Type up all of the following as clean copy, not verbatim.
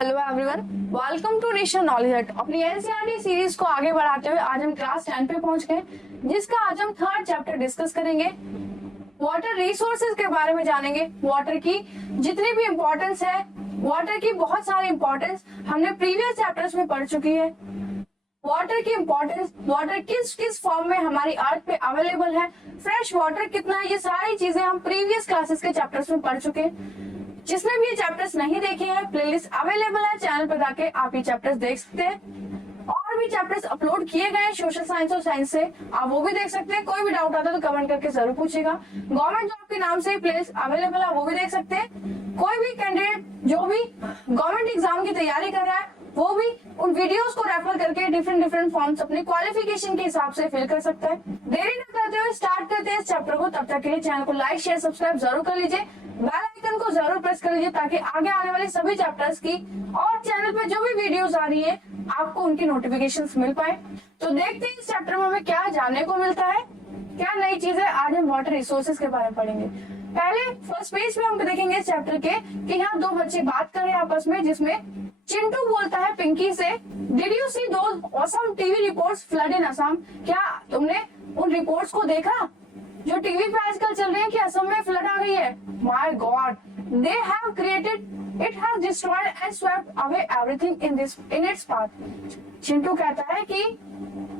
Hello everyone, welcome to nation knowledge hut. अपनी NCERT series को आगे बढ़ाते हुए आज हम क्लास 10 पे पहुंच गए, जिसका आज हम थर्ड चैप्टर डिस्कस करेंगे। वाटर रिसोर्सेज के बारे में जानेंगे। वाटर की जितनी भी इम्पोर्टेंस है, वाटर की बहुत सारी इम्पोर्टेंस हमने प्रीवियस चैप्टर्स में पढ़ चुकी है। वाटर की इम्पोर्टेंस, वाटर किस किस फॉर्म में हमारी अर्थ पे अवेलेबल है, फ्रेश वाटर कितना है, ये सारी चीजें हम प्रीवियस क्लासेस के चैप्टर्स में पढ़ चुके हैं। जिसने भी ये चैप्टर्स नहीं देखे हैं, प्लेलिस्ट अवेलेबल है चैनल पर जाके आप ये चैप्टर्स देख सकते हैं। और भी चैप्टर्स अपलोड किए गए हैं सोशल साइंस और साइंस से, आप वो भी देख सकते हैं। कोई भी डाउट आता है तो कमेंट करके जरूर पूछेगा। गवर्नमेंट जॉब के नाम से प्लेलिस्ट अवेलेबल है, वो भी देख सकते हैं। कोई भी कैंडिडेट जो भी गवर्नमेंट एग्जाम की तैयारी कर रहा है, वो भी उन वीडियोस को रेफर करके डिफरेंट फॉर्म्स अपने क्वालिफिकेशन के हिसाब से फिल कर सकता है। देरी न करते हुए स्टार्ट करते हैं इस चैप्टर को। तब तक के लिए चैनल को लाइक शेयर सब्सक्राइब जरूर कर लीजिए, बेल आइकन को जरूर प्रेस कर लीजिए, ताकि आगे आने वाले सभी चैप्टर्स की और चैनल पे जो भी वीडियोस आ रही है आपको उनकी नोटिफिकेशंस मिल पाए। तो देखते हैं इस चैप्टर में हमें क्या जानने को मिलता है, क्या नई चीजें। आज हम वाटर रिसोर्सेज के बारे में पढ़ेंगे। पहले फर्स्ट पेज पे हम देखेंगे इस चैप्टर के कि यहाँ दो बच्चे बात कर रहे हैं आपस में, जिसमें चिंटू बोलता है पिंकी से, did you see those awesome TV reports flood in Assam? क्या तुमने उन रिपोर्ट्स को देखा जो टीवी पे आजकल चल रहे हैं कि असम में फ्लड आ गई है? My God, they have created, it has destroyed and swept away everything in its path. Chintu कहता है कि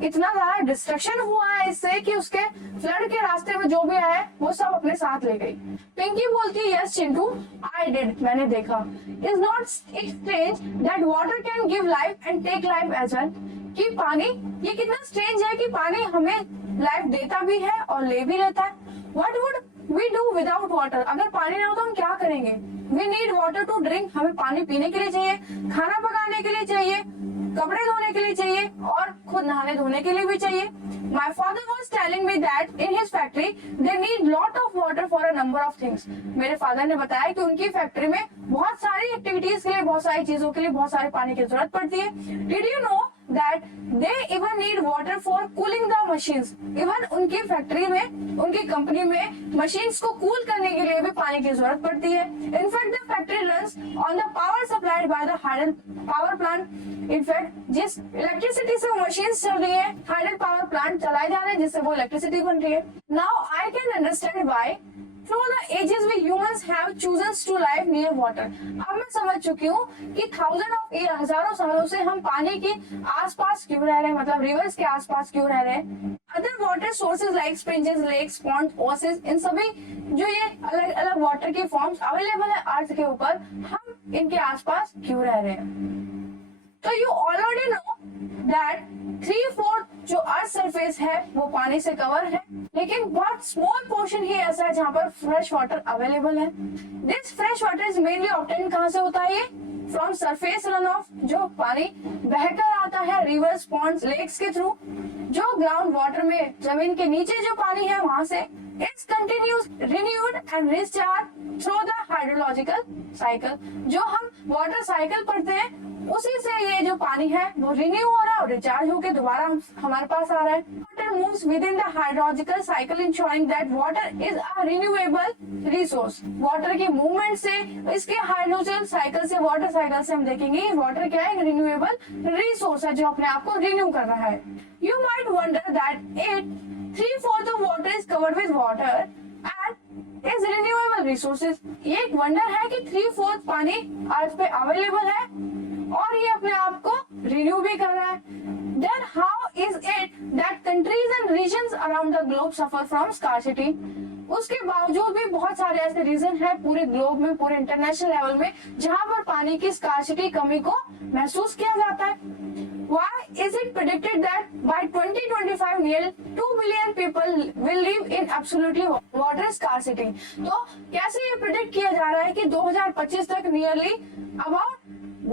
इतना ज्यादा डिस्ट्रक्शन हुआ है इससे कि उसके फ्लड के रास्ते में जो भी आया वो सब अपने साथ ले गई। पिंकी बोलती है, यस चिंटू, आई डिड, मैंने देखा। Is not it strange that water can give life and take life as well? कि पानी, ये कितना स्ट्रेंज है कि पानी हमें लाइफ देता भी है और ले भी लेता है। What would we do without water? अगर पानी ना हो तो हम क्या करेंगे? We need water to drink, हमें पानी पीने के लिए चाहिए, खाना पकाने के लिए चाहिए, कपड़े धोने के लिए चाहिए और खुद नहाने धोने के लिए भी चाहिए। My father was telling me that in his factory they need lot of water for a number of things. मेरे फादर ने बताया कि उनकी फैक्ट्री में बहुत सारी एक्टिविटीज के लिए, बहुत सारी चीजों के लिए बहुत सारे पानी की जरूरत पड़ती है। Did you know that they even need water for cooling the machines? Even उनकी फैक्ट्री में, उनकी कंपनी में मशीन्स को कूल करने के लिए भी पानी की जरूरत पड़ती है। In fact, the factory runs on the power supplied by the hydel power plant. In fact जिस इलेक्ट्रिसिटी से वो मशीन्स चल रही है, हाइडल पावर प्लांट चलाए जा रहे हैं जिससे वो इलेक्ट्रिसिटी बन रही है। Now I can understand why through the ages we humans have chosen to live near water। अब मैं समझ चुकी हूँ कि हजारों सालों से हम पानी के आसपास क्यों रह रहे हैं, मतलब रिवर्स के आसपास क्यों रह रहे हैं। Other water sources like springs, lakes, ponds, oases, इन सभी जो ये अलग अलग वाटर के फॉर्म्स अवेलेबल है अर्थ के ऊपर, हम इनके आसपास क्यों रह रहे हैं। तो यू ऑलरेडी नो दैट 3/4 जो अर्थ सरफेस है वो पानी से कवर है, लेकिन बहुत स्मॉल पोर्शन ही ऐसा है जहाँ पर फ्रेश वाटर अवेलेबल है। This fresh water is mainly obtain कहाँ से होता है? ये फ्रॉम सरफेस रन ऑफ, जो पानी बहकर आता है रिवर्स, पॉन्ड्स, लेक्स के थ्रू। जो ग्राउंड वाटर में जमीन के नीचे जो पानी है वहां से it's continuous renewed and recharge through the hydrological cycle. जो हम वाटर साइकिल पढ़ते हैं उसी से ये जो पानी है वो रिन्यू हो रहा है और रिचार्ज होकर दोबारा हमारे पास आ रहा है। Water moves with in the hydrological cycle ensuring that water is a renewable resource. Water के मूवमेंट से, इसके हाइड्रोलॉजिकल साइकिल से, वाटर साइकिल से हम देखेंगे वाटर क्या है? रिन्यूएबल रिसोर्स है जो अपने आप को रिन्यू कर रहा है। You might wonder that it 3/4 of water is covered with water and is renewable resources। ये एक वंडर है कि 3/4 पानी अर्थ पे अवेलेबल है और ये अपने आप को रिन्यू भी कर रहा है। Then how is it that countries and regions around the globe suffer from scarcity? उसके बावजूद भी बहुत सारे ऐसे रीजन है पूरे ग्लोब में, पूरे इंटरनेशनल लेवल में, जहाँ पर पानी की स्कार्सिटी, कमी को महसूस किया जाता है। Why is it predicted that by 2025 nearly 2 billion people will live in absolutely water scarcity? तो कैसे ये प्रिडिक्ट किया जा रहा है कि 2025 तक नियरली अबाउट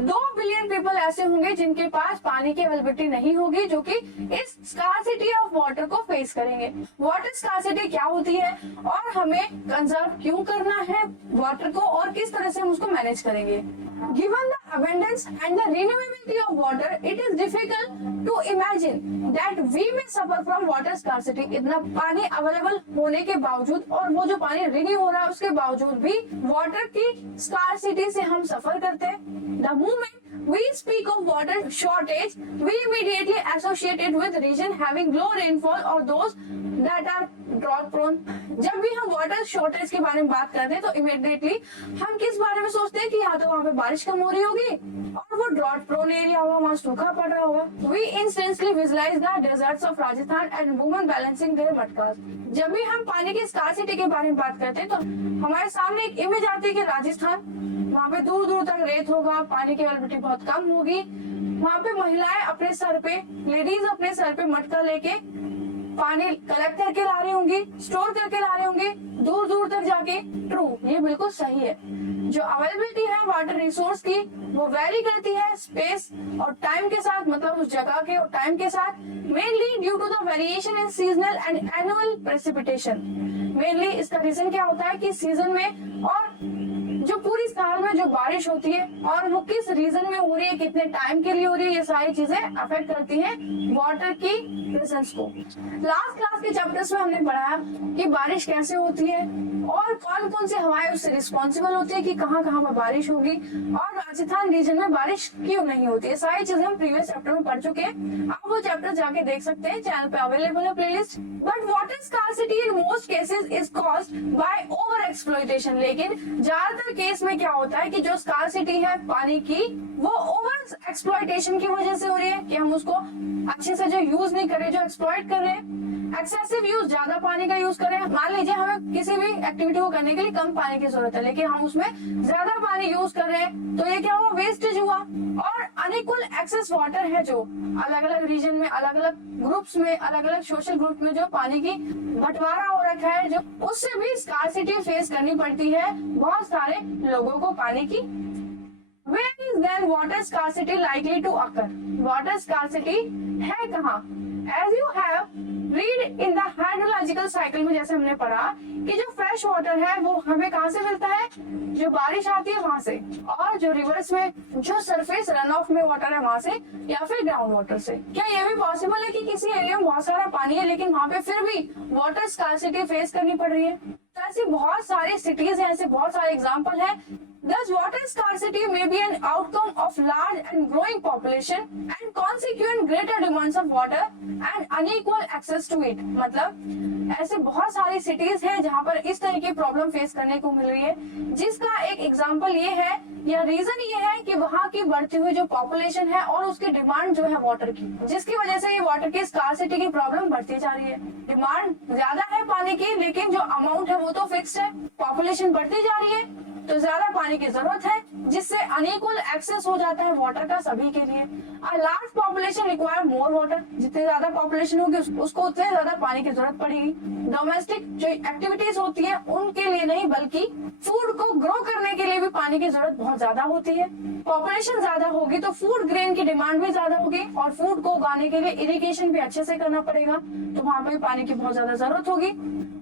2 बिलियन पीपल ऐसे होंगे जिनके पास पानी की अवेलेबिलिटी नहीं होगी, जो कि इस स्कार्सिटी ऑफ वाटर को फेस करेंगे। वाटर स्कार्सिटी क्या होती है और हमें कंजर्व क्यों करना है वाटर को और किस तरह से हम उसको मैनेज करेंगे। Given the abundance and the renewability of water, it is difficult to imagine that we may suffer from water scarcity. इतना पानी अवेलेबल होने के बावजूद और वो जो पानी रिन्यू हो रहा है उसके बावजूद भी वाटर की स्कार्सिटी से हम सफर करते हैं। The moment we speak of water shortage, we immediately associate it with region having low rainfall or those that are drought prone. जब भी हम वाटर शॉर्टेज के बारे में बात करते हैं तो इमीडिएटली हम किस बारे में सोचते हैं कि यहाँ तो वहाँ पे बारिश कम हो रही होगी और वो ड्रॉट प्रोन एरिया होगा, वहाँ सूखा पड़ रहा होगा। We instantly visualize the deserts of Rajasthan and women balancing their मटकास। जब भी हम पानी की स्कार्सिटी के बारे में बात करते हैं तो हमारे सामने एक इमेज आती है कि राजस्थान, वहाँ पे दूर दूर तक रेत होगा, पानी की अवेलेबिलिटी बहुत कम होगी, वहाँ पे महिलाएं अपने सर पे, लेडीज अपने सर पे मटका लेके पानी कलेक्ट करके ला रही होंगी, स्टोर करके ला रही होंगी दूर दूर तक जाके। ट्रू, ये बिल्कुल सही है। जो अवेलेबिलिटी है वाटर रिसोर्स की वो वेरी करती है स्पेस और टाइम के साथ, मतलब उस जगह के और टाइम के साथ, mainly due to the variation in seasonal and annual precipitation. Mainly इसका रीजन क्या होता है कि सीजन में और जो पूरी साल में जो बारिश होती है और वो किस रीजन में हो रही है, कितने टाइम के लिए हो रही है, ये सारी चीजें अफेक्ट करती हैं वाटर की प्रेजेंस को। लास्ट क्लास के चैप्टर्स में हमने पढ़ा कि बारिश कैसे होती है और कौन कौन से हवाएं उससे रिस्पॉन्सिबल होती है कि कहाँ कहाँ पर बारिश होगी और राजस्थान रीजन में बारिश क्यों नहीं होती है। सारी चीजें हम प्रीवियस चैप्टर में पढ़ चुके हैं, आप वो चैप्टर जाके देख सकते हैं, चैनल पे अवेलेबल है playlist. But water scarcity in most cases is caused by over exploitation. लेकिन ज्यादातर केस में क्या होता है कि जो स्कार्सिटी है पानी की वो ओवर एक्सप्लॉइटेशन की वजह से हो रही है कि हम उसको अच्छे से जो यूज नहीं कर रहे, जो एक्सप्लॉइट कर रहे हैं, एक्सेसिव यूज, ज्यादा पानी का यूज करें। मान लीजिए हमें किसी भी एक्टिविटी को करने के लिए कम पानी की जरूरत है लेकिन हम उसमें ज्यादा पानी यूज कर रहे हैं तो ये क्या हुआ, वेस्टेज हुआ। और अनइक्वल एक्सेस वाटर है जो अलग अलग रीजन में, अलग अलग ग्रुप्स में, अलग अलग सोशल ग्रुप में जो पानी की बंटवारा हो रखा है, जो उससे भी स्कार्सिटी फेस करनी पड़ती है बहुत सारे लोगों को पानी की। Where is then water scarcity likely to occur? Water scarcity है कहाँ? As you have read in the hydrological cycle में जैसे हमने पढ़ा कि जो फ्रेश वाटर है वो हमें कहाँ से मिलता है, जो बारिश आती है वहां से, और जो रिवर्स में जो सरफेस रन ऑफ में वाटर है वहां से या फिर ग्राउंड वाटर से। क्या ये भी पॉसिबल है कि किसी एरिया में बहुत सारा पानी है लेकिन वहां पे फिर भी वाटर स्कार्सिटी फेस करनी पड़ रही है? तो ऐसी बहुत सारी सिटीज हैं, ऐसे बहुत सारे एग्जाम्पल है। Thus, water scarcity may be an outcome of large and growing population and consequent greater demands of water and unequal access to it। मतलब ऐसे बहुत सारी सिटीज हैं जहाँ पर इस तरह की प्रॉब्लम फेस करने को मिल रही है, जिसका एक एग्जांपल ये है या रीजन ये है कि वहाँ की बढ़ती हुई जो पॉपुलेशन है और उसकी डिमांड जो है वाटर की, जिसकी वजह से ये वाटर की स्कार्सिटी की प्रॉब्लम बढ़ती जा रही है। डिमांड ज्यादा है पानी की लेकिन जो अमाउंट है वो तो फिक्स्ड है, पॉपुलेशन बढ़ती जा रही है तो ज्यादा पानी की जरूरत है, जिससे अनइक्वल एक्सेस हो जाता है वाटर का सभी के लिए। Large population require more water, जितनी ज्यादा पॉपुलेशन होगी उसको उतने ज्यादा पानी की जरूरत पड़ेगी। डोमेस्टिक जो एक्टिविटीज होती है उनके लिए नहीं बल्कि फूड को ग्रो करने के लिए भी पानी की जरूरत बहुत ज्यादा होती है। पॉपुलेशन ज्यादा होगी तो फूड ग्रेन की डिमांड भी ज्यादा होगी और फूड को उगाने के लिए इरिगेशन भी अच्छे से करना पड़ेगा, तो वहाँ पे पानी की बहुत ज्यादा जरूरत होगी।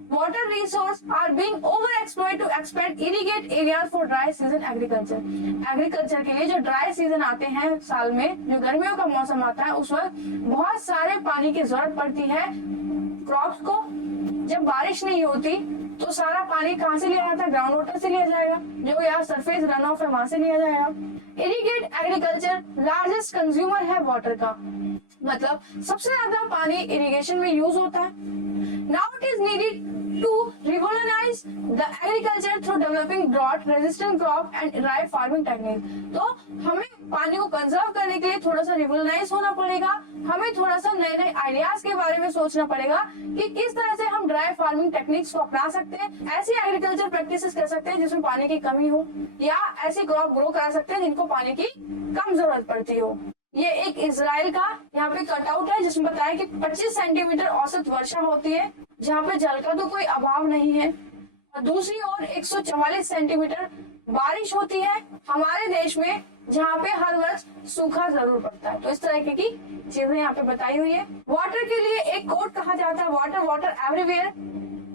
Water resource are being overexploited to expand irrigate areas for dry season agriculture। Agriculture के लिए जो ड्राई सीजन आते हैं साल में, जो गर्मियों का मौसम आता है, उस वक्त बहुत सारे पानी की जरूरत पड़ती है क्रॉप्स को। जब बारिश नहीं होती तो सारा पानी कहाँ से लिया जाता है, ग्राउंड वाटर से लिया जाएगा, जो यहाँ सरफेस रन ऑफ है वहां से लिया जाएगा। इरिगेट एग्रीकल्चर लार्जेस्ट कंज्यूमर है वाटर का, मतलब सबसे ज्यादा पानी इरिगेशन में यूज होता है। Now it is needed to revolutionize the agriculture through developing drought-resistant crop and dry farming techniques। तो हमें पानी को कंजर्व करने के लिए थोड़ा सा रिवोल्यूशनाइज होना पड़ेगा, हमें थोड़ा सा नए नए आइडियाज के बारे में सोचना पड़ेगा कि किस तरह से हम ड्राई फार्मिंग टेक्निक्स को अपना सकते हैं, ऐसी एग्रीकल्चर प्रैक्टिसेस कर सकते हैं जिसमें पानी की कमी हो, या ऐसी क्रॉप ग्रो करा सकते हैं जिनको पानी की कम जरूरत पड़ती हो। ये एक इजराइल का यहाँ पे कटआउट है जिसमें बताया कि 25 सेंटीमीटर औसत वर्षा होती है जहाँ पे जल का तो कोई अभाव नहीं है, और दूसरी ओर 144 सेंटीमीटर बारिश होती है। हमारे देश में जहाँ पे हर वर्ष सूखा जरूर पड़ता है। तो इस तरह की चीजें यहाँ पे बताई हुई है। वाटर के लिए एक कोट कहा जाता है, water water everywhere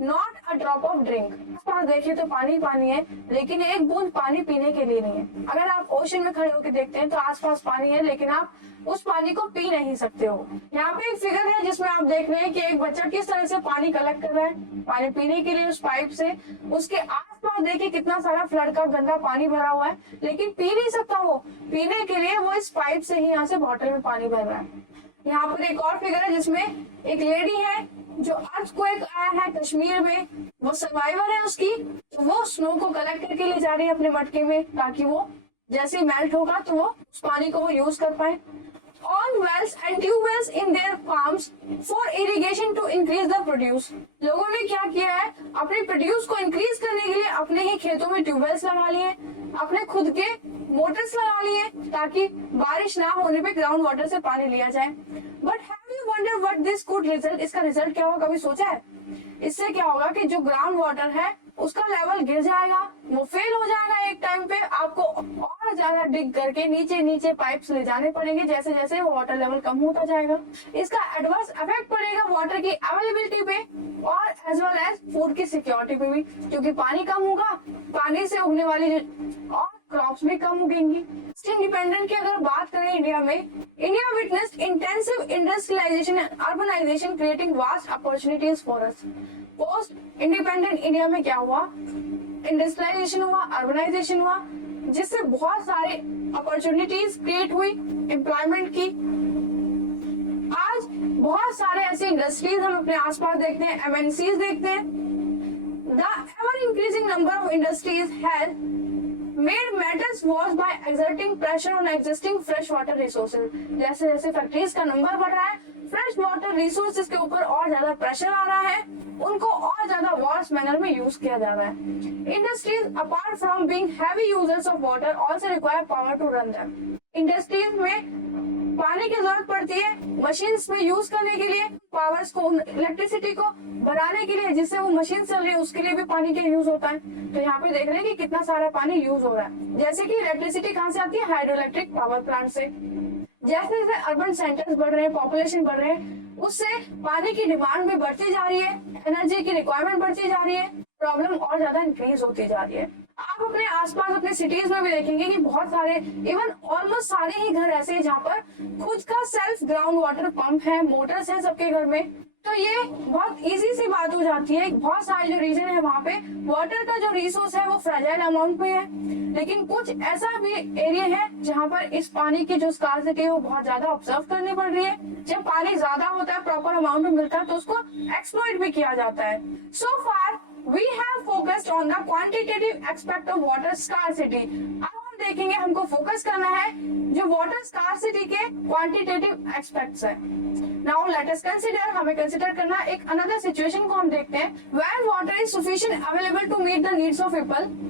not a drop of drink. आसपास देखिए तो पानी पानी है, लेकिन एक बूंद पानी पीने के लिए नहीं है। अगर आप ओशन में खड़े होकर देखते हैं तो आसपास पानी है, लेकिन आप उस पानी को पी नहीं सकते हो। यहाँ पे एक फिगर है जिसमें आप देख रहे हैं कि एक बच्चा किस तरह से पानी कलेक्ट कर रहा है पानी पीने के लिए उस पाइप से। उसके आसपास देखिए कितना सारा फ्लड का गंदा पानी भरा हुआ है, लेकिन पी नहीं सकता वो। पीने के लिए वो इस पाइप से ही यहाँ से बॉटल में पानी भर रहा है। यहाँ पर एक और फिगर है जिसमें एक लेडी है जो अर्थक्वेक आया है कश्मीर में, वो सर्वाइवर है उसकी, तो वो स्नो को कलेक्ट करके ले जा रही है अपने मटके में, ताकि वो जैसे मेल्ट होगा तो वो उस पानी को वो यूज कर पाए। On wells and tube wells in their farms for irrigation to increase the produce। लोगों ने क्या किया है, अपने प्रोड्यूस को इंक्रीज करने के लिए अपने ही खेतों में ट्यूबवेल्स लगा लिए, अपने खुद के मोटर्स लगा लिए, ताकि बारिश ना होने पे ग्राउंड वाटर से पानी लिया जाए। But have you wonder what this could result, इसका रिजल्ट क्या होगा, कभी सोचा है? इससे क्या होगा कि जो ग्राउंड वाटर है उसका लेवल गिर जाएगा, वो फेल हो जाएगा। एक टाइम पे आपको और ज्यादा डिग करके नीचे नीचे पाइप्स ले जाने पड़ेंगे, जैसे जैसे वो वाटर लेवल कम होता जाएगा। इसका एडवर्स इफेक्ट पड़ेगा वाटर की अवेलेबिलिटी पे और एज वेल एज फूड की सिक्योरिटी पे भी, क्योंकि पानी कम होगा, पानी से उगने वाली और क्रॉप्स भी कम उगेंगी। इंडिपेंडेंट की अगर बात करें इंडिया में, India witnessed intensive industrialisation and urbanisation creating vast opportunities for us. Post independent India में क्या हुआ, इंडस्ट्रियलाइजेशन हुआ, अर्बनाइजेशन हुआ, जिससे बहुत सारे अपॉर्चुनिटीज क्रिएट हुई एम्प्लॉयमेंट की। आज बहुत सारे ऐसे इंडस्ट्रीज हम अपने आसपास देखते हैं, एमएनसीज देखते हैं। The ever increasing number of industries has made matters worse by exerting pressure on existing fresh water resources। जैसे जैसे फैक्ट्रीज का नंबर बढ़ रहा है, फ्रेश वाटर रिसोर्सेज के ऊपर और ज्यादा प्रेशर आ रहा है, उनको और ज्यादा वर्स मैनर में यूज किया जा रहा है। Industries apart from being heavy users of water also require power to run them. Industries में पानी की जरूरत पड़ती है मशीन्स में यूज करने के लिए, पावर्स को, इलेक्ट्रिसिटी को बनाने के लिए, जिससे वो मशीन चल रही है उसके लिए भी पानी का यूज होता है। तो यहाँ पे देख रहे हैं कि कितना सारा पानी यूज हो रहा है। जैसे कि इलेक्ट्रिसिटी कहाँ से आती है, हाइड्रो इलेक्ट्रिक पावर प्लांट से। जैसे जैसे अर्बन सेंटर्स बढ़ रहे हैं, पॉपुलेशन बढ़ रहे हैं, उससे पानी की डिमांड भी बढ़ती जा रही है, एनर्जी की रिक्वायरमेंट बढ़ती जा रही है, प्रॉब्लम और ज्यादा इंक्रीज होती जा रही है। आप अपने आसपास अपने सिटीज में भी देखेंगे कि बहुत सारे, इवन ऑलमोस्ट सारे ही घर ऐसे हैं जहाँ पर खुद का सेल्फ ग्राउंड वाटर पंप है, मोटर्स हैं सबके घर में। तो ये बहुत इजी सी बात हो जाती है। बहुत सारे जो रीजन है वहाँ पे वाटर का जो रिसोर्स है वो फ्रेजाइल अमाउंट में है, लेकिन कुछ ऐसा भी एरिया है जहाँ पर इस पानी की जो स्कार्सिटी है वो बहुत ज्यादा ऑब्जर्व करनी पड़ रही है। जब पानी ज्यादा होता है, प्रॉपर अमाउंट में मिलता है, तो उसको एक्सप्लॉइट भी किया जाता है। सो फार we have focused on the quantitative aspect of water scarcity। अब हम देखेंगे, हमको फोकस करना है जो वाटर स्कार्सिटी के क्वांटिटेटिव एस्पेक्ट्स है। नाउ लेट अस कंसीडर, हमें कंसीडर करना एक अनदर सिचुएशन को हम देखते हैं। When water is sufficient available to meet the needs of people.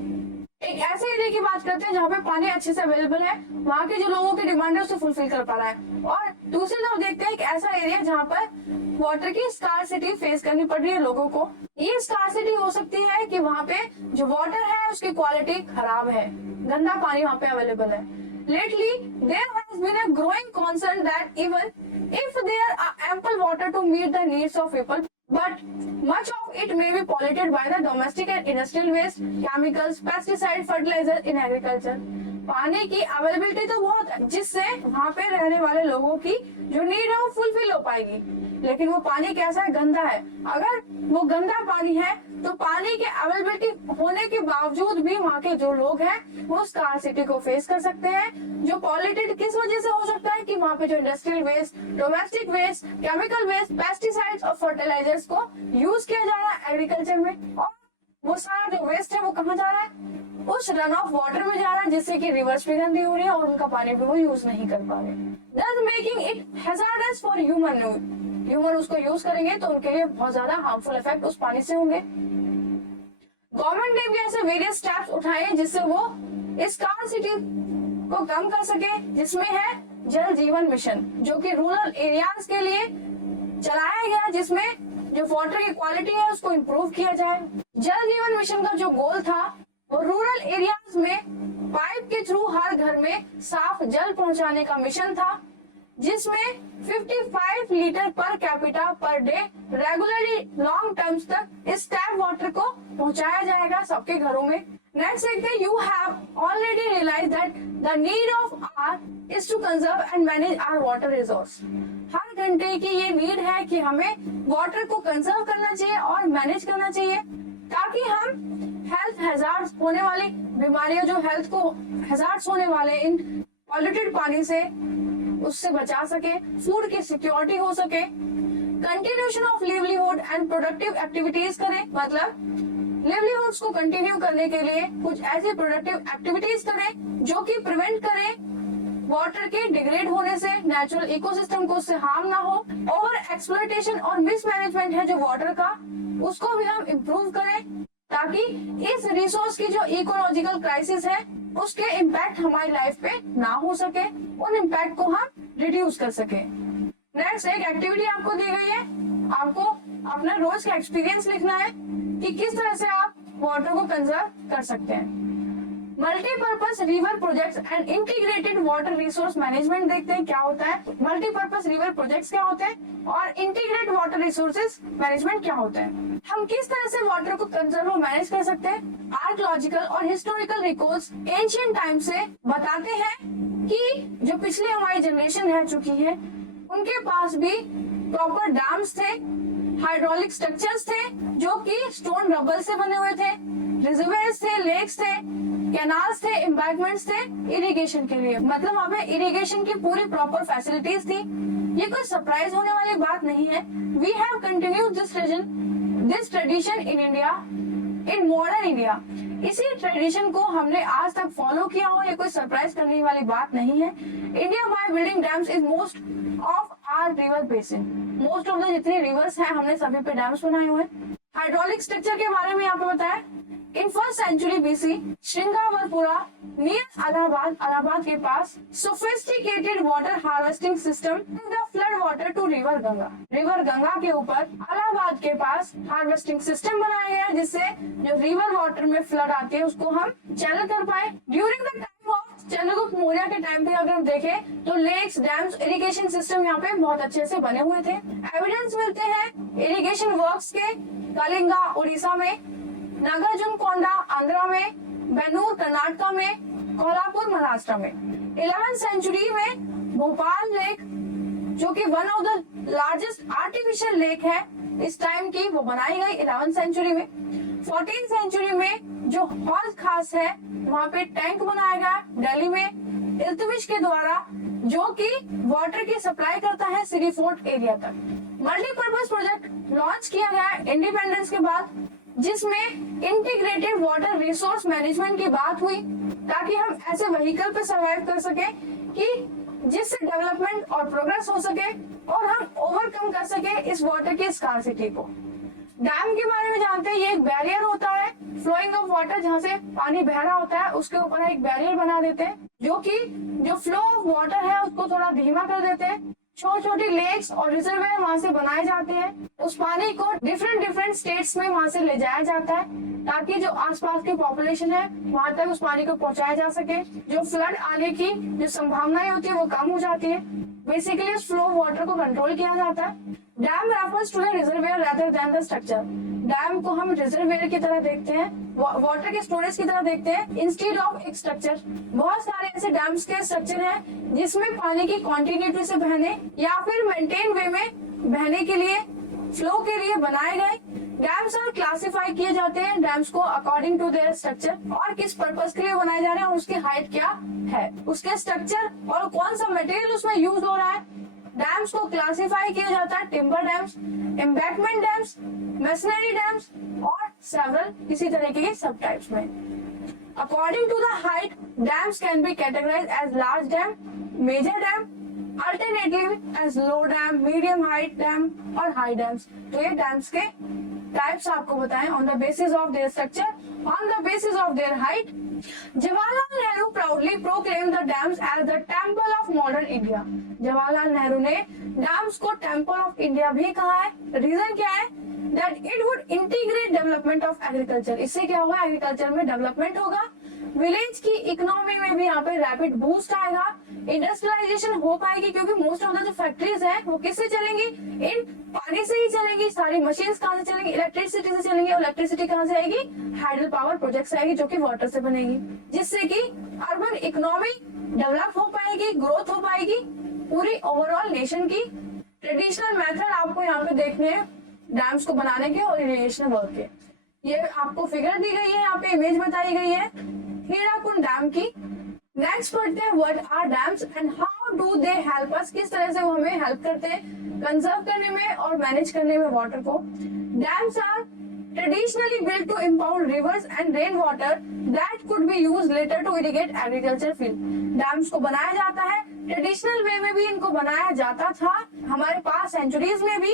एक ऐसे एरिया की बात करते हैं जहाँ पे पानी अच्छे से अवेलेबल है, वहाँ के जो लोगों की डिमांड है उसे फुलफिल कर पा रहा है। और दूसरी तरफ देखते हैं एक ऐसा एरिया जहाँ पर वाटर की स्कार्सिटी फेस करनी पड़ रही है लोगों को। ये स्कार्सिटी हो सकती है कि वहाँ पे जो वाटर है उसकी क्वालिटी खराब है, गंदा पानी वहाँ पे अवेलेबल है। Lately, there has been a growing concern that even if there are ample water to meet the needs of people, but much of it may be polluted by the domestic and industrial waste, chemicals, pesticide, fertilizer in agriculture। पानी की availability तो बहुत है, जिससे वहाँ पे रहने वाले लोगों की जो नीड है वो फुलफिल हो पाएगी, लेकिन वो पानी कैसा है, गंदा है। अगर वो गंदा पानी है तो पानी की अवेलेबिलिटी होने के बावजूद भी वहाँ के जो लोग हैं वो स्कार्सिटी को फेस कर सकते हैं। जो पॉल्यूटेड किस वजह से हो सकता है कि वहाँ पे जो industrial waste, domestic waste, chemical waste, pesticides और फर्टिलाइजर्स को यूज किया जा रहा है एग्रीकल्चर में, और वो सारा जो वेस्ट है वो कहाँ जा रहा है, उस रन ऑफ वाटर में जा रहा है, जिससे कि रिवर्स भी गंदी हो रही है और उनका पानी भी वो यूज नहीं कर पा रहे, thus making it hazardous for human। Human उसको यूज करेंगे तो उनके लिए बहुत ज्यादा हार्मफुल इफेक्ट उस पानी से होंगे। गवर्नमेंट ने भी ऐसे वेरियस स्टेप्स उठाए जिससे वो इस स्कार्सिटी को कम कर सके, जिसमें है जल जीवन मिशन, जो कि रूरल एरियाज के लिए चलाया गया, जिसमें जो वाटर की क्वालिटी है उसको इम्प्रूव किया जाए। जल जीवन मिशन का जो गोल था वो रूरल एरियाज में पाइप के थ्रू हर घर में साफ जल पहुंचाने का मिशन था, जिसमें 55 litre per capita per day regularly long terms तक इस टैप वाटर को पहुंचाया जाएगा सबके घरों में। नेक्स्ट देखते हैं, you have already realize that the need of hour is to conserve and manage our water resource. हर घंटे की ये नीड है कि हमें वाटर को कंजर्व करना चाहिए और मैनेज करना चाहिए, ताकि हम हेल्थ हैजार्ड्स होने वाली बीमारियां, जो हेल्थ को हैजार्ड्स होने वाले इन पॉल्यूटेड पानी से, उससे बचा सके, फूड की सिक्योरिटी हो सके, continuation of livelihood and productive activities करें, मतलब लिवलीहुड्स को कंटिन्यू करने के लिए कुछ ऐसी प्रोडक्टिव एक्टिविटीज करें जो कि प्रिवेंट करें वाटर के डिग्रेड होने से, नेचुरल इकोसिस्टम को उससे हार्म ना हो। ओवर एक्सप्लॉयटेशन और मिसमैनेजमेंट है जो वाटर का, उसको भी हम इम्प्रूव करें, ताकि इस रिसोर्स की जो इकोलॉजिकल क्राइसिस है उसके इम्पैक्ट हमारी लाइफ पे ना हो सके, उन इम्पैक्ट को हम रिड्यूस कर सके। नेक्स्ट एक एक्टिविटी आपको दी गई है, आपको अपना रोज का एक्सपीरियंस लिखना है कि किस तरह से आप वाटर को कंजर्व कर सकते हैं। Multipurpose river projects and integrated water resource management देखते हैं क्या होता है, मल्टीपर्पज रिवर प्रोजेक्ट्स क्या होते हैं और इंटीग्रेटेड वाटर रिसोर्सेज मैनेजमेंट क्या होता है। हम किस तरह से वाटर को कंजर्व और मैनेज कर सकते हैं। आर्कियोलॉजिकल और हिस्टोरिकल रिकॉर्ड्स एंशिएंट टाइम से बताते हैं कि जो पिछले हमारी जनरेशन रह चुकी है उनके पास भी प्रॉपर डैम्स थे, हाइड्रोलिक स्ट्रक्चर्स थे जो कि स्टोन रबल से बने हुए थे, रिजर्वेयर्स थे, लेक्स थे, कैनाल्स थे, एम्बैंकमेंट्स थे इरिगेशन के लिए, मतलब वहाँ पे इरिगेशन की पूरी प्रॉपर फैसिलिटीज थी। ये कोई सरप्राइज होने वाली बात नहीं है। We have continued this tradition in India, in modern India. इसी ट्रेडिशन को हमने आज तक फॉलो किया हो, ये कोई सरप्राइज करने वाली बात नहीं है। India by building dams is most of our river basin, most of the जितनी रिवर्स हैं हमने सभी पे डैम्स बनाए हुए हैं। हाइड्रोलिक स्ट्रक्चर के बारे में यहाँ पे बताया, in first century BC Shringaverapura near Allahabad के पास sophisticated water harvesting system the flood water to river Ganga के ऊपर इलाहाबाद के पास हार्वेस्टिंग सिस्टम बनाया गया है, जिससे जो रिवर वाटर में फ्लड आती है उसको हम चैनल कर पाए। During the time of Chandragupta Maurya के टाइम पे अगर हम देखें तो लेक्स, डैम्स, इरिगेशन सिस्टम यहाँ पे बहुत अच्छे से बने हुए थे। एविडेंस मिलते हैं इरिगेशन वर्क्स के कलिंगा उड़ीसा में, नागार्जुनकोंडा आंध्रा में, बेन्नूर कर्नाटका में, कोल्हापुर महाराष्ट्र में। 11th सेंचुरी में भोपाल लेक, जो कि one of the largest artificial lake है इस टाइम की, वो बनाई गई 11th सेंचुरी में। 14th सेंचुरी में जो हौज खास है वहाँ पे टैंक बनाया गया दिल्ली में इल्तुतमिश के द्वारा, जो कि वाटर की सप्लाई करता है सिरी फोर्ट एरिया तक। मल्टीपर्पज प्रोजेक्ट लॉन्च किया गया इंडिपेंडेंस के बाद, जिसमें इंटीग्रेटेड वाटर रिसोर्स मैनेजमेंट की बात हुई, ताकि हम ऐसे व्हीकल पे सर्वाइव कर सके कि जिससे डेवलपमेंट और प्रोग्रेस हो सके और हम ओवरकम कर सके इस वाटर की स्कार्सिटी को। डैम के बारे में जानते हैं, ये एक बैरियर होता है फ्लोइंग ऑफ वाटर, जहाँ से पानी बह रहा होता है उसके ऊपर एक बैरियर बना देते हैं, जो कि जो फ्लो ऑफ वाटर है उसको थोड़ा धीमा कर देते हैं। छोटी छोटी लेक्स और रिजर्वेयर वहाँ से बनाए जाते हैं, उस पानी को डिफरेंट स्टेट्स में वहाँ से ले जाया जाता है, ताकि जो आसपास की पॉपुलेशन है वहाँ तक उस पानी को पहुँचाया जा सके। जो फ्लड आने की जो संभावनाएं होती है वो कम हो जाती है। बेसिकली उस फ्लो ऑफ वाटर को कंट्रोल किया जाता है। Dam refers to the reservoir rather than the structure. Dam को हम रिजर्वेयर की तरह देखते हैं, वाटर के स्टोरेज की तरह देखते हैं इंस्टेड ऑफ एक स्ट्रक्चर। बहुत सारे ऐसे डैम्स के स्ट्रक्चर हैं जिसमें पानी की कॉन्टिन्यूटी से बहने या फिर मेंटेन वे में बहने के लिए, फ्लो के लिए बनाए गए। डैम्स और क्लासिफाई किए जाते हैं डैम्स को अकॉर्डिंग टू देयर स्ट्रक्चर और किस पर्पस के लिए बनाए जा रहे हैं और उसकी हाइट क्या है, उसके स्ट्रक्चर और कौन सा मटेरियल उसमें यूज हो रहा है। डैम्स को क्लासिफाई किया जाता है timber dams, embankment dams, masonry dams और सेवरल इसी तरह के सब टाइप्स में। According to the height dams can be categorised as large dam, major dam, alternative as low dam, medium height dam और हाई डैम्स। तो ये डैम्स के टाइप्स आपको बताएं on the basis of their structure on the basis of their height. Jawaharlal Nehru proudly proclaimed the dams as the temple of modern India. Jawaharlal Nehru ने dams को temple of India भी कहा है। रीजन क्या है? That it would integrate development of agriculture. इससे क्या होगा? एग्रीकल्चर में डेवलपमेंट होगा, विलेज की इकोनॉमी में भी यहाँ पे रैपिड बूस्ट आएगा, इंडस्ट्रियलाइजेशन हो पाएगी, क्योंकि मोस्ट ऑफ द जो फैक्ट्रीज है वो किससे चलेंगी? इन पानी से ही चलेंगी। सारी मशीन्स कहाँ से चलेंगी? इलेक्ट्रिसिटी से चलेंगी। इलेक्ट्रिसिटी कहाँ से आएगी? हाइडल पावर प्रोजेक्ट से आएगी, जो कि वाटर से बनेगी, जिससे कि अर्बन इकोनॉमी डेवलप हो पाएगी, ग्रोथ हो पाएगी पूरी ओवरऑल नेशन की। ट्रेडिशनल मेथड आपको यहाँ पे देखने हैं डैम्स को बनाने के और इरिगेशन वर्क के। ये आपको फिगर दी गई है, यहाँ पे इमेज बताई गई है हीराकुंड डैम की। नेक्स्ट पढ़ते हैं what are dams and how do they help us, किस तरह से वो हमें हेल्प करते हैं कंजर्व करने में और मैनेज करने में वाटर को। Dams are traditionally built to impound rivers and rainwater that could be used later to irrigate agriculture field. Dams को बनाया जाता है, ट्रेडिशनल वे में भी इनको बनाया जाता था, हमारे पास सेंचुरीज में भी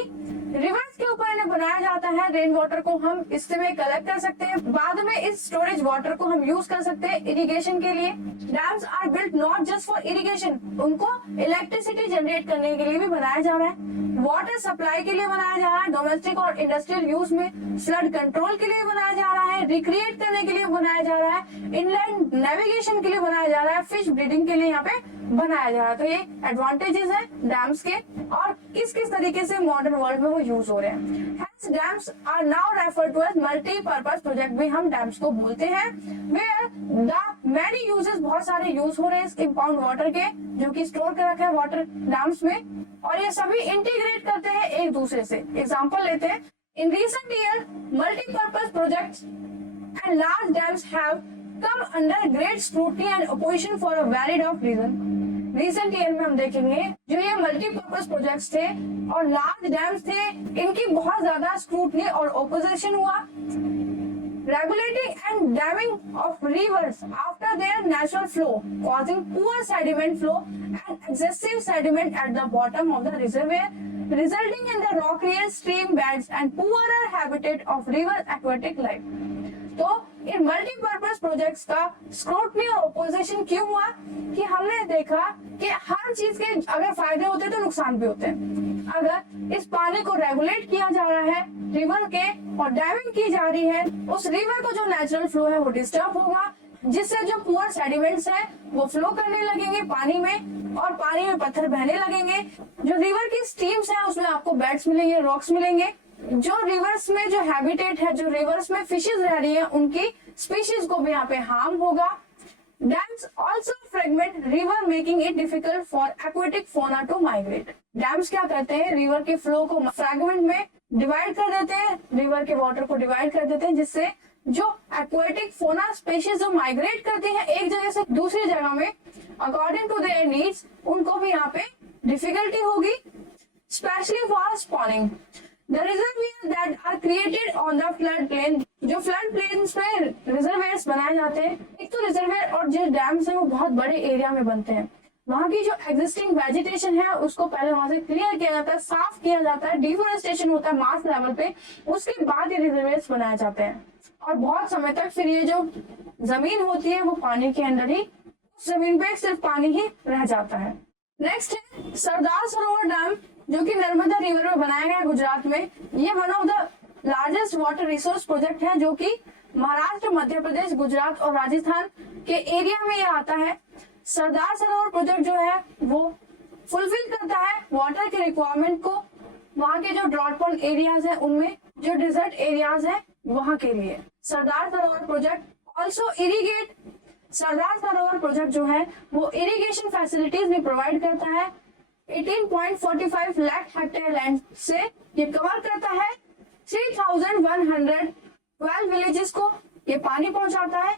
रिवर्स के ऊपर इन्हें बनाया जाता है। रेन वाटर को हम इसमें कलेक्ट कर सकते हैं, बाद में इस स्टोरेज वाटर को हम यूज कर सकते हैं इरिगेशन के लिए। Dams are built not just for irrigation, उनको इलेक्ट्रिसिटी जनरेट करने के लिए भी बनाया जा रहा है, वाटर सप्लाई के लिए बनाया जा रहा है, डोमेस्टिक और इंडस्ट्रियल यूज में, फ्लड कंट्रोल के लिए बनाया जा रहा है, रिक्रिएट करने के लिए बनाया जा रहा है, इनलैंड नेविगेशन के लिए बनाया जा रहा है, फिश ब्रीडिंग के लिए यहाँ पे बनाया जा रहा है। तो ये एडवांटेजेस है डैम्स के और किस किस तरीके से मॉडर्न वर्ल्ड में वो यूज हो रहे हैं। Hence, dams are now referred to as multi-purpose project, भी हम डैम्स को बोलते हैं, where the many uses, बहुत सारे यूज हो रहे हैं इम्पाउंड वाटर के, जो कि स्टोर कर रखा है वाटर डैम्स में, और ये सभी इंटीग्रेट करते हैं एक दूसरे से। एग्जाम्पल लेते हैं, in recent year multipurpose projects and large dams have come under great scrutiny and opposition for a varied of reason. Recent year में हम देखेंगे जो ये मल्टीपर्पज प्रोजेक्ट्स थे और लार्ज डैम्स थे, इनकी बहुत ज्यादा स्क्रूटनी और ओपोजिशन हुआ। Regulating and damming of rivers after their natural flow, causing poor sediment flow and excessive sediment at the bottom of the reservoir, resulting in the rockier stream beds and poorer habitat of river aquatic life. तो इन multipurpose projects का scrutiny और opposition क्यों हुआ? कि हमने देखा कि हर चीज के अगर फायदे होते हैं तो नुकसान भी होते हैं। अगर इस पानी को रेगुलेट किया जा रहा है रिवर के और डैमिंग की जा रही है, उस रिवर को जो नेचुरल फ्लो है वो डिस्टर्ब होगा, जिससे जो पुअर सेडिमेंट्स है वो फ्लो करने लगेंगे पानी में और पानी में पत्थर बहने लगेंगे। जो रिवर की स्ट्रीम्स है उसमें आपको बेड्स मिलेंगे, रॉक्स मिलेंगे। जो रिवर्स में जो हैबिटेट है, जो रिवर्स में फिशेज रह रही है, उनकी स्पीशीज को भी यहाँ पे हार्म होगा। Dams also fragment river making it difficult for aquatic फोना टू माइग्रेट। डैम्स क्या करते हैं? रिवर के फ्लो को फ्रेगमेंट में डिवाइड कर देते हैं, रिवर के वाटर को डिवाइड कर देते हैं, जिससे जो एक्वेटिक फोना स्पीशीज जो माइग्रेट करती है एक जगह से दूसरी जगह में अकॉर्डिंग टू देयर नीड्स, उनको भी यहाँ पे डिफिकल्टी होगी, specially for spawning. The reservoirs that are created on the flood plain, जो फ्लड प्लेन्स में रिजर्वेयर्स बनाए जाते हैं, एक तो रिजर्वेयर और जो डैम्स है वो बहुत बड़े एरिया में बनते हैं। वहाँ की जो एग्जिस्टिंग वेजिटेशन है उसको पहले वहां से क्लियर किया जाता है, साफ किया जाता है, डिफोरेस्टेशन होता है मास लेवल पे, उसके बाद ये रिजर्वेयर्स बनाए जाते हैं और बहुत समय तक फिर ये जो जमीन होती है वो पानी के अंदर ही, उस जमीन पे सिर्फ पानी ही रह जाता है। नेक्स्ट है सरदार सरोवर डैम, जो कि नर्मदा रिवर में बनाया गया है गुजरात में। ये one of the largest water resource project है, जो कि महाराष्ट्र, मध्य प्रदेश, गुजरात और राजस्थान के एरिया में ये आता है। सरदार सरोवर प्रोजेक्ट जो है वो फुलफिल करता है वाटर के रिक्वायरमेंट को, वहाँ के जो ड्रॉट प्रोन एरियाज है उनमें, जो डिजर्ट एरियाज है वहाँ के लिए। Sardar Sarovar project also irrigate, Sardar Sarovar project जो है वो इरिगेशन फैसिलिटीज भी प्रोवाइड करता है। 18.45 लाख हेक्टेयर लैंड से ये कवर करता है 3112 विलेजेस को ये पानी पहुंचाता है,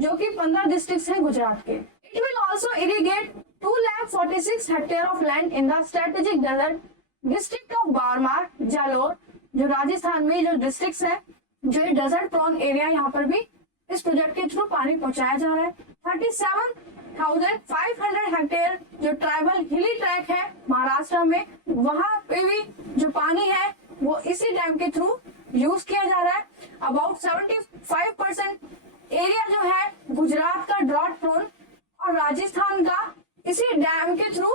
जो कि 15 डिस्ट्रिक्ट्स हैं गुजरात के। It will also irrigate 246 hectare of land in the strategic desert district of Barmer, Jalore, जो राजस्थान में जो डिस्ट्रिक्ट्स है, जो डेजर्ट प्रोन एरिया, यहाँ पर भी इस प्रोजेक्ट के थ्रू पानी पहुंचाया जा रहा है। 37,500 हेक्टेयर जो ट्राइबल हिली ट्रैक है महाराष्ट्र में, वहां पे भी जो पानी है वो इसी डैम के थ्रू यूज किया जा रहा है। अबाउट 75% एरिया जो है गुजरात का ड्रॉट प्रोन और राजस्थान का इसी डैम के थ्रू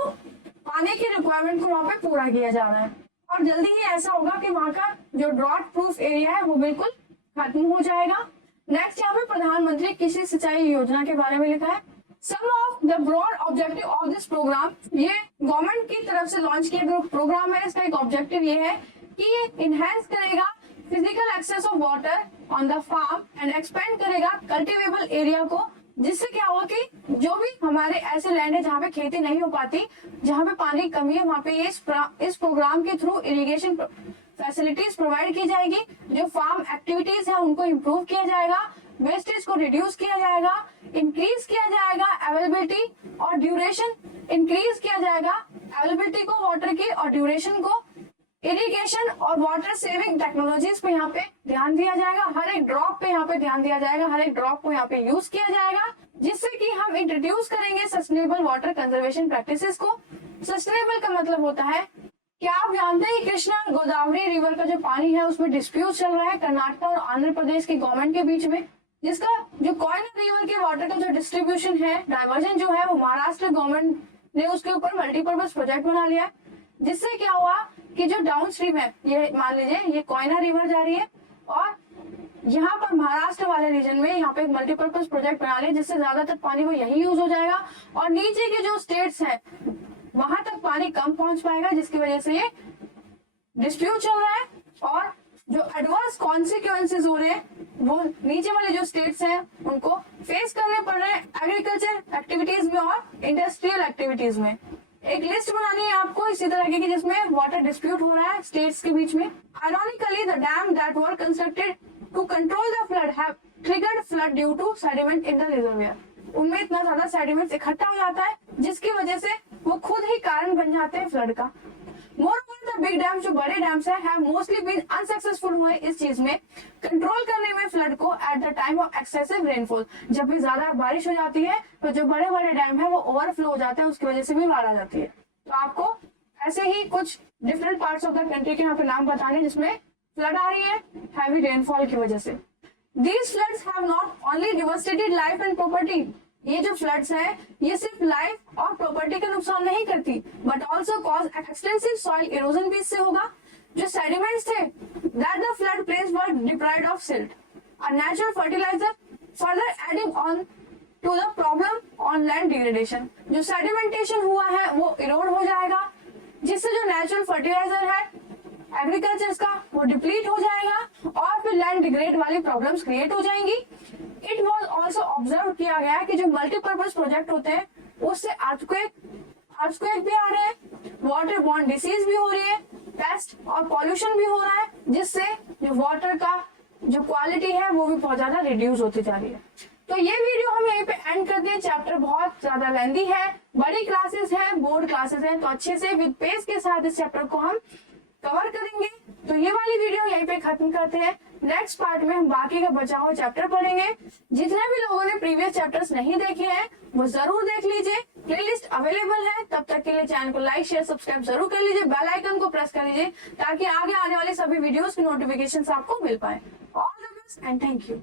पानी की रिक्वायरमेंट को वहां पे पूरा किया जा रहा है। और जल्दी ही ऐसा होगा कि वहां का जो ड्रॉट प्रूफ एरिया है वो बिल्कुल खत्म हो जाएगा। नेक्स्ट यहाँ पे प्रधानमंत्री कृषि सिंचाई योजना के बारे में लिखा है। Some of the broad objective of this programme, ये गवर्नमेंट की तरफ से लॉन्च किया गया प्रोग्राम है। इसका एक ऑब्जेक्टिव ये है कि ये इनहेंस करेगा physical access of water on the farm and expand करेगा कल्टिवेबल एरिया को, जिससे क्या होगा कि जो भी हमारे ऐसे लैंड है जहाँ पे खेती नहीं हो पाती, जहाँ पे पानी की कमी है, वहाँ पे इस प्रोग्राम के थ्रू इरिगेशन फैसिलिटीज प्रोवाइड की जाएगी। जो फार्म एक्टिविटीज है उनको इम्प्रूव किया जाएगा, वेस्टेज को रिड्यूस किया जाएगा, इंक्रीज किया जाएगा अवेलेबिलिटी और ड्यूरेशन, इंक्रीज किया जाएगा अवेलेबिलिटी को वाटर की और ड्यूरेशन को। इरिगेशन और वाटर सेविंग टेक्नोलॉजीज पे यहाँ पे ध्यान दिया जाएगा, हर एक ड्रॉप पे यहाँ पे ध्यान दिया जाएगा, हर एक ड्रॉप को यहाँ पे यूज किया जाएगा, जिससे कि हम इंट्रोड्यूस करेंगे सस्टेनेबल वाटर कंजर्वेशन प्रैक्टिसेस को। सस्टेनेबल का मतलब होता है, क्या आप जानते हैं कृष्णा और गोदावरी रिवर का जो पानी है उसमें डिस्प्यूट चल रहा है कर्नाटक और आंध्र प्रदेश की गवर्नमेंट के बीच में, जिसका जो कोयना रिवर के वाटर का जो डिस्ट्रीब्यूशन है, डाइवर्जन जो है वो महाराष्ट्र गवर्नमेंट ने उसके ऊपर मल्टीपर्पज प्रोजेक्ट बना लिया है। जिससे क्या हुआ कि जो डाउन स्ट्रीम है, ये मान लीजिए ये कोयना रिवर जा रही है और यहाँ पर महाराष्ट्र वाले रीजन में यहाँ पे मल्टीपर्पज प्रोजेक्ट बना लिया, जिससे ज्यादातर पानी वो यही यूज हो जाएगा और नीचे के जो स्टेट्स हैं वहां तक पानी कम पहुंच पाएगा, जिसकी वजह से ये डिस्प्यूट चल रहा है और जो एडवर्स कॉन्सिक्वेंसेज हो रहे हैं वो नीचे वाले जो स्टेट्स हैं उनको फेस करने पड़ रहे हैं एग्रीकल्चर एक्टिविटीज में और इंडस्ट्रियल एक्टिविटीज में। एक लिस्ट बनानी है आपको इसी तरह की जिसमें वाटर डिस्प्यूट हो रहा है स्टेट्स के बीच में। Ironically the dam that were constructed to control the flood have triggered flood due to sediment in the reservoir. उनमें इतना ज्यादा सेडिमेंट इकट्ठा हो जाता है जिसकी वजह से वो खुद ही कारण बन जाते हैं फ्लड का। मोरओवर द बिग डैम, जो बड़े डैम्स है मोस्टली बीन अनसक्सेसफुल हुए इस चीज में कंट्रोल करने में फ्लड को at the time of excessive rainfall. जब भी ज्यादा बारिश हो जाती है तो जो बड़े बड़े डैम है वो ओवरफ्लो हो जाते हैं, उसकी वजह से भी बाढ़ आ जाती है। तो आपको ऐसे ही कुछ different parts of the country के यहाँ पे नाम बताने जिसमें फ्लड आ रही है हैवी रेनफॉल की वजह से। These floods have not only devastated life and property, ये जो फ्लड्स है ये सिर्फ लाइफ और प्रॉपर्टी का नुकसान नहीं करती but also cause extensive soil erosion भी इससे होगा। जो सेडिमेंट्स थे that the flood place were deprived of silt, a natural fertiliser, further adding on to the problem on land degradation. जो सेडिमेंटेशन हुआ है वो इरोड हो जाएगा, जिससे जो नेचुरल फर्टिलाइजर है एग्रीकल्चर का वो डिप्लीट हो जाएगा और फिर लैंड डिग्रेड वाली प्रॉब्लम्स क्रिएट हो जाएंगी। इट वॉज ऑल्सो ऑब्जर्व किया गया कि जो मल्टीपर्पज प्रोजेक्ट होते हैं उससे अर्थक्वेक भी आ रहे हैं, वाटर बॉर्न डिसीज भी हो रही है, पेस्ट और पॉल्यूशन भी हो रहा है, जिससे जो वाटर का जो क्वालिटी है वो भी बहुत ज्यादा रिड्यूस होती जा रही है। तो ये वीडियो हम यहीं पे एंड करते हैं। चैप्टर बहुत ज्यादा लेंथी है, बड़ी क्लासेस है, बोर्ड क्लासेस है, तो अच्छे से विद पेस के साथ इस चैप्टर को हम कवर करेंगे। तो ये वाली वीडियो यहीं पे खत्म करते हैं। नेक्स्ट पार्ट में हम बाकी का बचा हुआ चैप्टर पढ़ेंगे। जितने भी लोगों ने प्रीवियस चैप्टर्स नहीं देखे हैं वो जरूर देख लीजिए, प्लेलिस्ट अवेलेबल है। तब तक के लिए चैनल को लाइक शेयर सब्सक्राइब जरूर कर लीजिए, बेल आइकन को प्रेस कर लीजिए ताकि आगे आने वाली सभी वीडियोस की नोटिफिकेशन आपको मिल पाए। All the best and thank you.